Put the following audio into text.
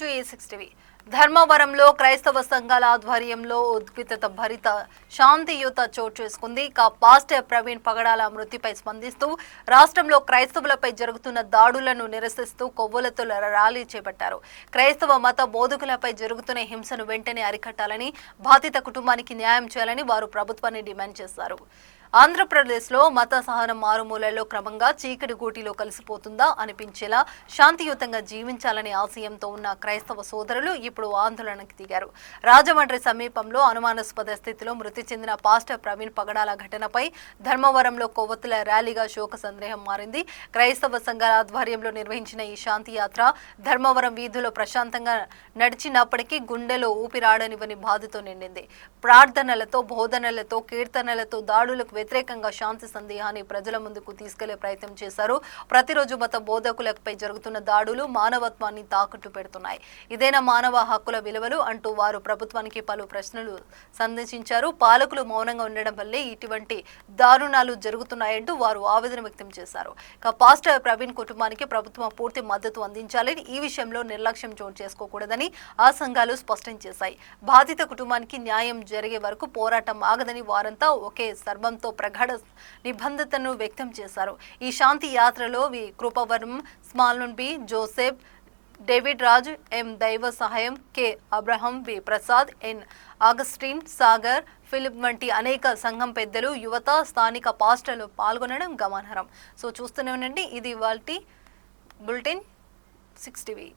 Welcome to E6 TV. ధర్మవరంలో క్రైస్తవ సంఘాల ఆధ్వర్యంలో ఉద్రిక్తత భరిత శాంతియుత చోటు చేసుకుంది. పాస్టర్ ప్రవీణ్ పగడాల మృతిపై స్పందిస్తూ రాష్ట్రంలో క్రైస్తవులపై జరుగుతున్న దాడులను నిరసిస్తూ కొవ్వొలతో ర్యాలీ చేపట్టారు. క్రైస్తవ మత బోధకులపై జరుగుతున్న హింసను వెంటనే అరికట్టాలని, బాధిత కుటుంబానికి న్యాయం చేయాలని వారు ప్రభుత్వాన్ని డిమాండ్ చేశారు. ఆంధ్రప్రదేశ్లో మత సహనం మారుమూలలో క్రమంగా చీకటి గూటిలో కలిసిపోతుందా అనిపించేలా శాంతియుతంగా జీవించాలనే ఆశయంతో ఉన్న క్రైస్తవ సోదరులు ఇప్పుడు ఆందోళనకు దిగారు. రాజమండ్రి సమీపంలో అనుమానాస్పద స్థితిలో మృతి చెందిన పాస్టర్ ప్రవీణ్ పగడాల ఘటనపై ధర్మవరంలో కొవ్వొత్తుల ర్యాలీగా శోక సందేహం మారింది. క్రైస్తవ సంఘాల ఆధ్వర్యంలో నిర్వహించిన ఈ శాంతి యాత్ర ధర్మవరం వీధుల్లో ప్రశాంతంగా నడిచినప్పటికీ గుండెలో ఊపిరాడనివని బాధతో నిండింది. ప్రార్థనలతో, బోధనలతో, కీర్తనలతో దాడులకు వ్యతిరేకంగా శాంతి సందేహాన్ని ప్రజల ముందుకు తీసుకెళ్లే ప్రయత్నం చేశారు. ప్రతిరోజు మత బోధకులపై జరుగుతున్న దాడులు మానవత్వాన్ని తాకట్టు పెడుతున్నాయి. ఇదేనా మానవ హక్కుల విలువలు అంటూ వారు ప్రభుత్వానికి పలు ప్రశ్నలు సంధించారు. పాలకులు మౌనంగా ఉండడం వల్లే ఇటువంటి దారుణాలు జరుగుతున్నాయంటూ వారు ఆవేదన వ్యక్తం చేశారు. పాస్టర్ ప్రవీణ్ కుటుంబానికి ప్రభుత్వం పూర్తి మద్దతు అందించాలని, ఈ విషయంలో నిర్లక్ష్యం చోటు చేసుకోకూడదని ఆ సంఘాలు స్పష్టం చేశాయి. బాధిత కుటుంబానికి న్యాయం జరిగే వరకు పోరాటం ఆగదని వారంతా ఒకే సర్వంతో ప్రగాఢ నిబద్ధతను వ్యక్తం చేశారు. ఈ శాంతి యాత్రలో Krupavaram, small B Joseph, David Raj, M Daiva Sahayam, K Abraham, B Prasad, N Augustine, Sagar, Philip వంటి అనేక సంఘం పెద్దలు, యువత, స్థానిక పాస్టర్లు పాల్గొనడం గమనార్హం. సో చూస్తూనే ఉండండి, ఇది ఇవాల్టి బులెటిన్ 6 టీవీ.